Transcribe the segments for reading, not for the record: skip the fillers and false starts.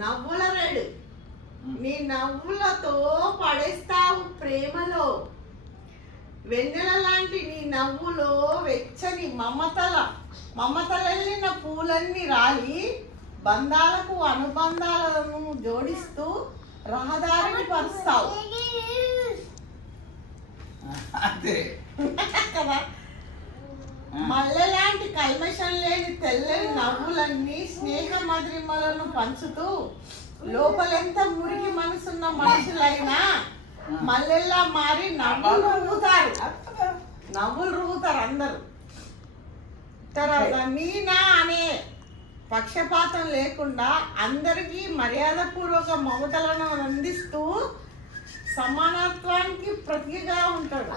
నవ్వుల రేడు. నీ నవ్వులతో పడేస్తావు ప్రేమలో. వెన్నెల లాంటి నీ నవ్వులో వెచ్చని మమతలెల్లిన పూలన్నీ రాలి బంధాలకు అనుబంధాలను జోడిస్తూ రహదారిని పరుస్తావు కదా. మల్లెలాంటి కల్మషం లేని తెల్లని నవ్వులన్నీ స్నేహ మధురిమలను పంచుతూ లోపలెంత మురికి మనసున్న మనుషులైనా మల్లెల్లా మారి నవ్వులు రుగుతారు అందరూ. తర్వాత నీనా అనే పక్షపాతం లేకుండా అందరికీ మర్యాదపూర్వక మమతలను అందిస్తూ సమానత్వానికి ప్రతీకగా ఉంటాడు.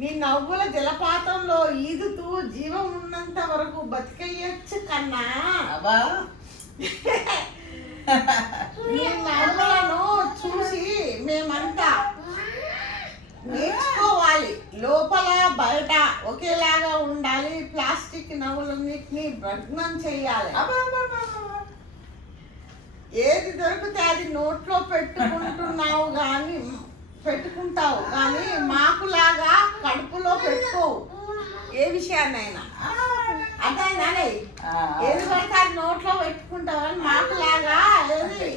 నీ నవ్వుల జలపాతంలో ఈదుతూ జీవం ఉన్నంత వరకు బతికేయచ్చు కన్నా. నీ నవ్వులను చూసి మేమంతా నేర్చుకోవాలి. లోపల బయట ఒకేలాగా ఉండాలి. ప్లాస్టిక్ నవ్వులన్నిటినీ భగ్నం చేయాలి. ఏది దొరికితే అది నోట్లో పెట్టుకుంటావు కానీ మాకులాగా కడుపులో పెట్టుకోవు ఏ విషయాన్నైనా. అర్థమైందానే? ఏది పడితే అది నోట్లో పెట్టుకుంటావు అని మాకులాగా ఏది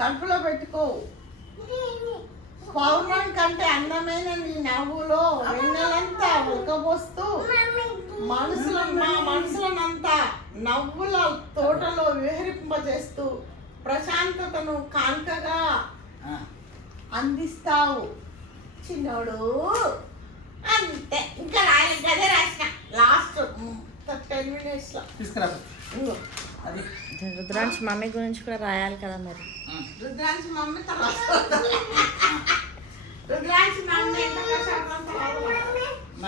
కడుపులో పెట్టుకోవు. పౌర్ణమి కంటే అందమైన నీ నవ్వులో వెన్నెలంతా ఉడకబోస్తూ మా మనసులనంతా నవ్వుల తోటలో విహరింపజేస్తూ ప్రశాంతతను కాంకగా అందిస్తావు చిన్నోడు. అంతే, ఇంకా రాయలేదు. అదే రాసిన లాస్ట్ 10 minutes లో తీసుకురా. రుద్రాంశ్ మమ్మీ గురించి కూడా రాయాలి కదా మరి. రుద్రాంశ్ మమ్మీ తర్వాత